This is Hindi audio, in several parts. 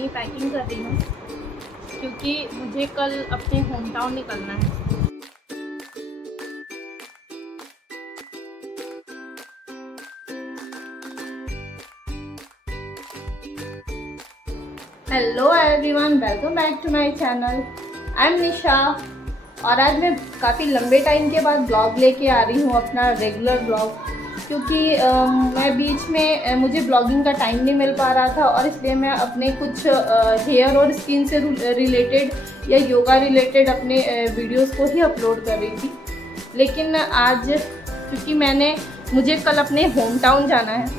अपनी पैकिंग कर रही हूँ क्योंकि मुझे कल अपने होम टाउन निकलना है। Hello everyone, welcome back to my channel. I am Nisha और आज मैं काफ़ी लंबे टाइम के बाद ब्लॉग लेके आ रही हूँ, अपना रेगुलर ब्लॉग। क्योंकि मैं बीच में मुझे ब्लॉगिंग का टाइम नहीं मिल पा रहा था और इसलिए मैं अपने कुछ हेयर और स्किन से रिलेटेड या योगा रिलेटेड अपने वीडियोस को ही अपलोड कर रही थी। लेकिन आज क्योंकि मुझे कल अपने होम टाउन जाना है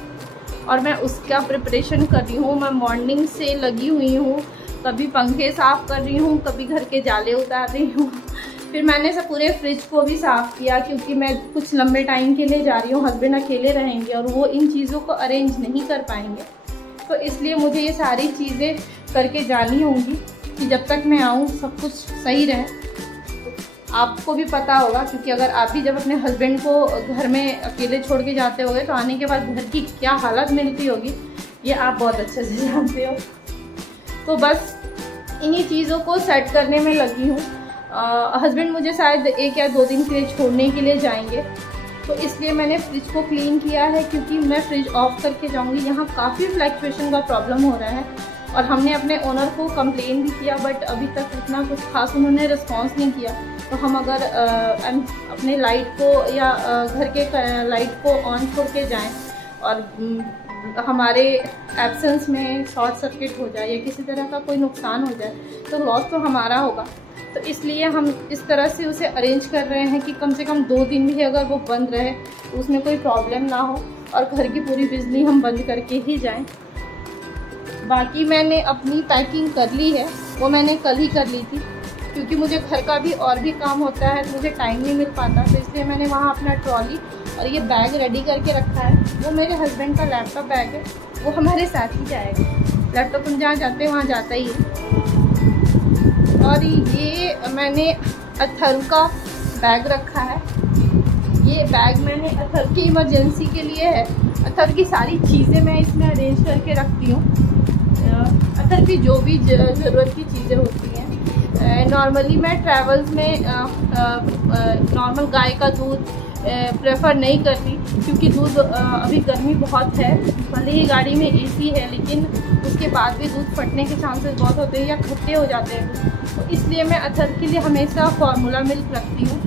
और मैं उसका प्रिपरेशन कर रही हूँ। मैं मॉर्निंग से लगी हुई हूँ, कभी पंखे साफ़ कर रही हूँ, कभी घर के जाले उतार रही हूँ। फिर मैंने सब पूरे फ्रिज को भी साफ़ किया क्योंकि मैं कुछ लंबे टाइम के लिए जा रही हूँ। हस्बैंड अकेले रहेंगे और वो इन चीज़ों को अरेंज नहीं कर पाएंगे, तो इसलिए मुझे ये सारी चीज़ें करके जानी होंगी कि जब तक मैं आऊँ सब कुछ सही रहे। आपको भी पता होगा क्योंकि अगर आप भी जब अपने हस्बैंड को घर में अकेले छोड़ के जाते होगे तो आने के बाद घर की क्या हालत मिलती होगी, ये आप बहुत अच्छे से जानते हो। तो बस इन्हीं चीज़ों को सेट करने में लगी हूँ। हस्बैंड मुझे शायद 1 या 2 दिन के लिए छोड़ने के लिए जाएंगे, तो इसलिए मैंने फ्रिज को क्लीन किया है क्योंकि मैं फ्रिज ऑफ करके जाऊँगी। यहाँ काफ़ी फ्लैक्चुएशन का प्रॉब्लम हो रहा है और हमने अपने ओनर को कंप्लेन भी किया, बट अभी तक इतना कुछ खास उन्होंने रिस्पॉन्स नहीं किया। तो हम अगर अपने लाइट को या घर के लाइट को ऑन छोड़ के जाएँ और हमारे एब्सेंस में शॉर्ट सर्किट हो जाए या किसी तरह का कोई नुकसान हो जाए तो लॉस तो हमारा होगा। तो इसलिए हम इस तरह से उसे अरेंज कर रहे हैं कि कम से कम 2 दिन भी अगर वो बंद रहे तो उसमें कोई प्रॉब्लम ना हो और घर की पूरी बिजली हम बंद करके ही जाएं। बाकी मैंने अपनी पैकिंग कर ली है, वो मैंने कल ही कर ली थी क्योंकि मुझे घर का भी और भी काम होता है तो मुझे टाइम नहीं मिल पाता। तो इसलिए मैंने वहाँ अपना ट्रॉली और ये बैग रेडी करके रखा है। वो मेरे हस्बैंड का लैपटॉप बैग है, वो हमारे साथ ही जाएगा। लैपटॉप हम जहाँ जाते हैं वहाँ जाता ही है। और ये मैंने अथर्व का बैग रखा है। ये बैग मैंने अथर्व की इमरजेंसी के लिए है। अथर्व की सारी चीज़ें मैं इसमें अरेंज करके रखती हूँ। अथर्व की जो भी ज़रूरत की चीज़ें होती हैं। नॉर्मली मैं ट्रैवल्स में नॉर्मल गाय का दूध प्रेफर नहीं करती क्योंकि दूध अभी गर्मी बहुत है। भले ही गाड़ी में एसी है लेकिन उसके बाद भी दूध फटने के चांसेस बहुत होते हैं या खट्टे हो जाते हैं। तो इसलिए मैं अथर्व के लिए हमेशा फार्मूला मिल्क रखती हूँ,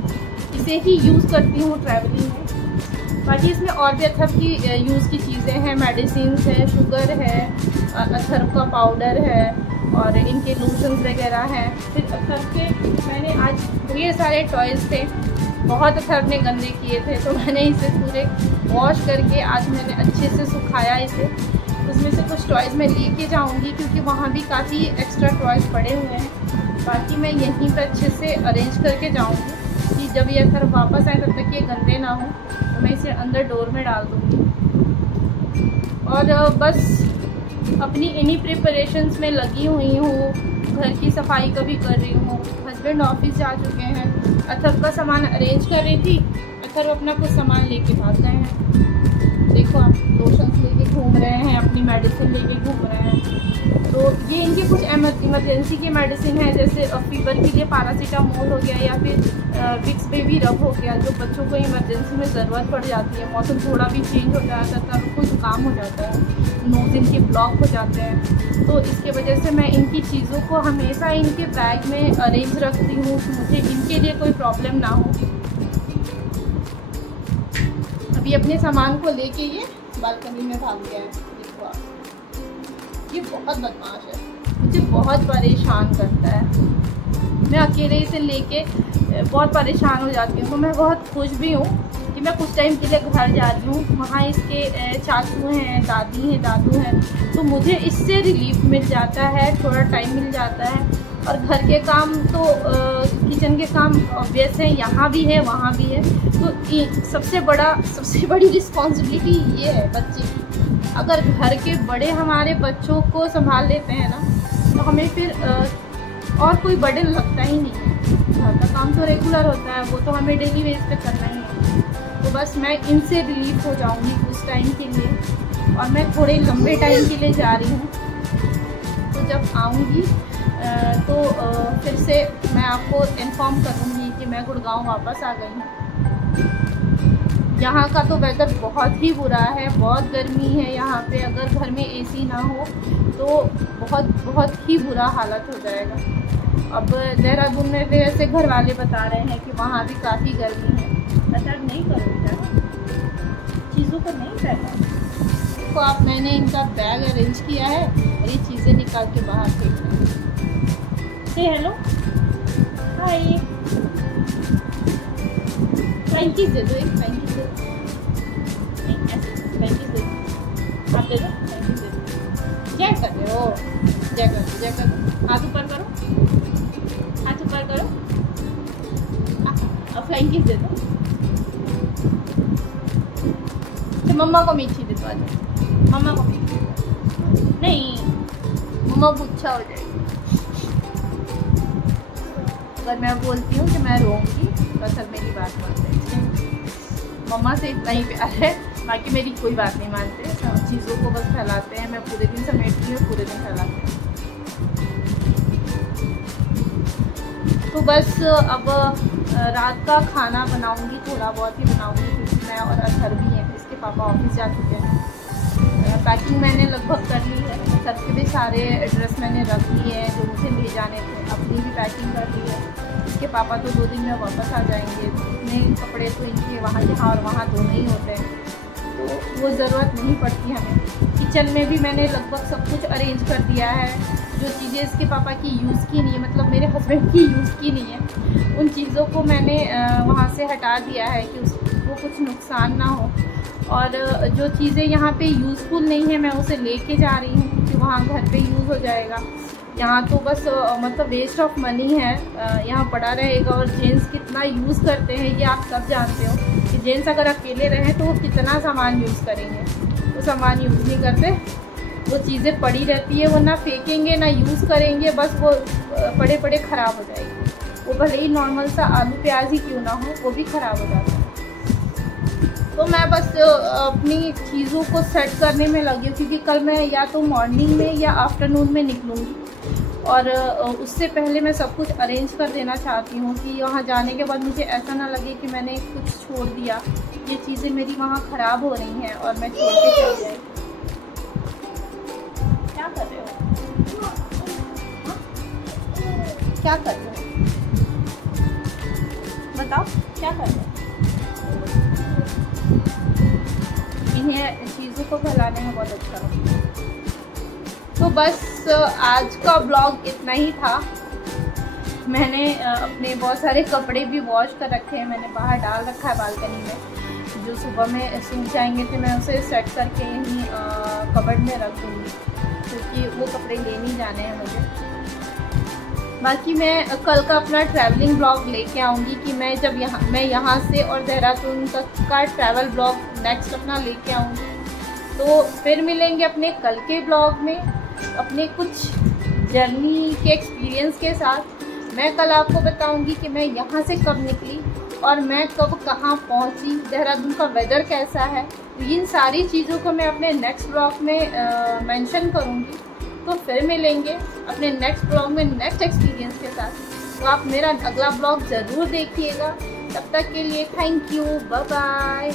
इसे ही यूज़ करती हूँ ट्रैवलिंग में। बाकी इसमें और भी अथर्व की यूज़ की चीज़ें हैं, मेडिसिन है, शुगर है, अथर्व का पाउडर है और इनके लोशंस वगैरह हैं। फिर अथर्व के मैंने आज ढेर सारे टॉयज़ थे, बहुत अथर्व ने गंदे किए थे तो मैंने इसे पूरे वॉश करके आज मैंने अच्छे से सुखाया इसे। उसमें से कुछ टॉयज़ मैं लेके जाऊंगी क्योंकि वहाँ भी काफ़ी एक्स्ट्रा टॉयज़ पड़े हुए हैं। बाकी मैं यहीं पर अच्छे से अरेंज करके जाऊंगी कि जब ये अथर्व वापस आए तब तक ये गंदे ना हो, तो मैं इसे अंदर डोर में डाल दूँगी। और बस अपनी इन्हीं प्रिपरेशंस में लगी हुई हूँ। घर की सफाई का भी कर रही हूँ। हस्बैंड ऑफिस जा चुके हैं, अथर्व का सामान अरेंज कर रही थी। अथर्व अपना कुछ सामान लेके भाग गए हैं। देखो आप, लोशंस लेके घूम रहे हैं, अपनी मेडिसिन लेके घूम रहे हैं। तो ये इनके कुछ इमरजेंसी की मेडिसिन है, जैसे फीवर के लिए पैरासीटामोल हो गया या फिर विक्स बेबी रब हो गया, जो बच्चों को इमरजेंसी में ज़रूरत पड़ जाती है। मौसम थोड़ा भी चेंज हो जाता है तो उनको जुकाम हो जाता है, नोज़ इनके ब्लॉक हो जाते हैं। तो इसके वजह से मैं इनकी चीज़ों को हमेशा इनके बैग में अरेंज रखती हूँ कि मुझे इनके लिए कोई प्रॉब्लम ना हो। अभी अपने सामान को लेके ये बालकनी में भाग गया है। देखो आप, ये बहुत बदमाश है, मुझे बहुत परेशान करता है। मैं अकेले इसे लेके बहुत परेशान हो जाती हूँ। तो मैं बहुत खुश भी हूँ कि मैं कुछ टाइम के लिए घर जा रही हूँ। वहाँ इसके चाचू हैं, दादी हैं, दादू हैं, तो मुझे इससे रिलीफ मिल जाता है, थोड़ा टाइम मिल जाता है। और घर के काम तो किचन के काम ऑब्वियस है, यहाँ भी है वहाँ भी है। तो सबसे बड़ी रिस्पॉन्सिबिलिटी ये है बच्चे की। अगर घर के बड़े हमारे बच्चों को संभाल लेते हैं ना, तो हमें फिर और कोई बर्डन लगता ही नहीं है। घर का काम तो रेगुलर होता है, वो तो हमें डेली बेस पे करना ही है। तो बस मैं इनसे रिलीफ हो जाऊंगी कुछ टाइम के लिए, और मैं थोड़े लंबे टाइम के लिए जा रही हूँ। तो जब आऊँगी तो फिर से मैं आपको इन्फॉर्म करूँगी कि मैं गुड़गांव वापस आ गई हूँ। यहाँ का तो वेदर बहुत ही बुरा है, बहुत गर्मी है यहाँ पे। अगर घर में एसी ना हो तो बहुत ही बुरा हालत हो जाएगा। अब देहरादून में भी ऐसे घर वाले बता रहे हैं कि वहाँ भी काफ़ी गर्मी है। असर नहीं करो चीज़ों को नहीं फैला। तो आप मैंने इनका बैग अरेंज किया है और ये चीज़ें निकाल के बाहर फेंक रहे हैं। से हेलो, हाय, फ्रेंकीज दे दो, एक फ्रेंकीज दे दो, फ्रेंकीज दे दो, आप दे दो, फ्रेंकीज दे दो। जय कर रहे हो, जय कर दो, जय कर दो, हाथ ऊपर करो, हाथ ऊपर करो, अब फ्रेंकीज दे दो। तो मम्मा को मीठी दे दो, आज मम्मा को मीठी नहीं, मम्मा गुस्सा हो जाएगी अगर मैं बोलती हूँ कि मैं रोऊंगी तो असल मेरी बात मानते हैं। मम्मा से इतना ही प्यार है, बाकी मेरी कोई बात नहीं मानते, चीज़ों को बस फैलाते हैं। मैं पूरे दिन समेटती हूँ, पूरे दिन फैलाते हैं। तो बस अब रात का खाना बनाऊंगी, थोड़ा बहुत ही बनाऊंगी क्योंकि मैं और अथर भी हैं, इसके पापा ऑफिस जा चुके हैं। पैकिंग मैंने लगभग कर ली है, सब के भी सारे एड्रेस मैंने रख लिए हैं जो मुझे ले जाने थे। अपनी भी पैकिंग कर ली है। इसके पापा तो 2 दिन में वापस आ जाएंगे। इतने कपड़े तो इनके वहाँ यहाँ और वहाँ दोनों ही होते हैं, तो वो ज़रूरत नहीं पड़ती हमें। किचन में भी मैंने लगभग सब कुछ अरेंज कर दिया है। जो चीज़ें इसके पापा की यूज़ की नहीं है, मतलब मेरे हस्बैंड की यूज़ की नहीं है, उन चीज़ों को मैंने वहाँ से हटा दिया है कि उसको कुछ नुकसान ना हो। और जो चीज़ें यहाँ पे यूज़फुल नहीं है मैं उसे लेके जा रही हूँ कि वहाँ घर पे यूज़ हो जाएगा। यहाँ तो बस मतलब वेस्ट ऑफ मनी है, यहाँ पड़ा रहेगा। और जेंट्स कितना यूज़ करते हैं ये आप सब जानते हो कि जेंट्स अगर अकेले रहें तो वो कितना सामान यूज़ करेंगे। वो सामान यूज़ नहीं करते, वो चीज़ें पड़ी रहती है, वो ना फेंकेंगे ना यूज़ करेंगे, बस वो पड़े पड़े ख़राब हो जाएगी। वो भले ही नॉर्मल सा आलू प्याज ही क्यों ना हो, वो भी ख़राब हो जाता है। तो मैं बस अपनी चीज़ों को सेट करने में लगी हूँ क्योंकि कल मैं या तो मॉर्निंग में या आफ्टरनून में निकलूँगी। और उससे पहले मैं सब कुछ अरेंज कर देना चाहती हूँ कि वहाँ जाने के बाद मुझे ऐसा ना लगे कि मैंने कुछ छोड़ दिया, ये चीज़ें मेरी वहाँ ख़राब हो रही हैं और मैं छोड़ के चल जाए। क्या कर रहे हो? क्या कर रहे हो? बताओ क्या कर रहे हो? इन्हें चीज़ों को फैलाने में बहुत अच्छा लगता है। तो बस आज का ब्लॉग इतना ही था। मैंने अपने बहुत सारे कपड़े भी वॉश कर रखे हैं, मैंने बाहर डाल रखा है बालकनी में। जो सुबह में सूख जाएंगे तो मैं उसे सेट करके यहीं कबर्ड में रख दूँगी क्योंकि वो कपड़े ले नहीं जाने हैं मुझे। बाकी मैं कल का अपना ट्रैवलिंग ब्लॉग लेके आऊँगी कि मैं जब यहाँ से और देहरादून तक का ट्रैवल ब्लॉग नेक्स्ट अपना लेके आऊँगी। तो फिर मिलेंगे अपने कल के ब्लॉग में अपने कुछ जर्नी के एक्सपीरियंस के साथ। मैं कल आपको बताऊंगी कि मैं यहाँ से कब निकली और मैं कब कहाँ पहुँची, देहरादून का वेदर कैसा है। इन सारी चीज़ों को मैं अपने नेक्स्ट ब्लॉग में मेंशन करूँगी। तो फिर मिलेंगे अपने नेक्स्ट ब्लॉग में नेक्स्ट एक्सपीरियंस के साथ। तो आप मेरा अगला ब्लॉग ज़रूर देखिएगा। तब तक के लिए थैंक यू, बाय बाय।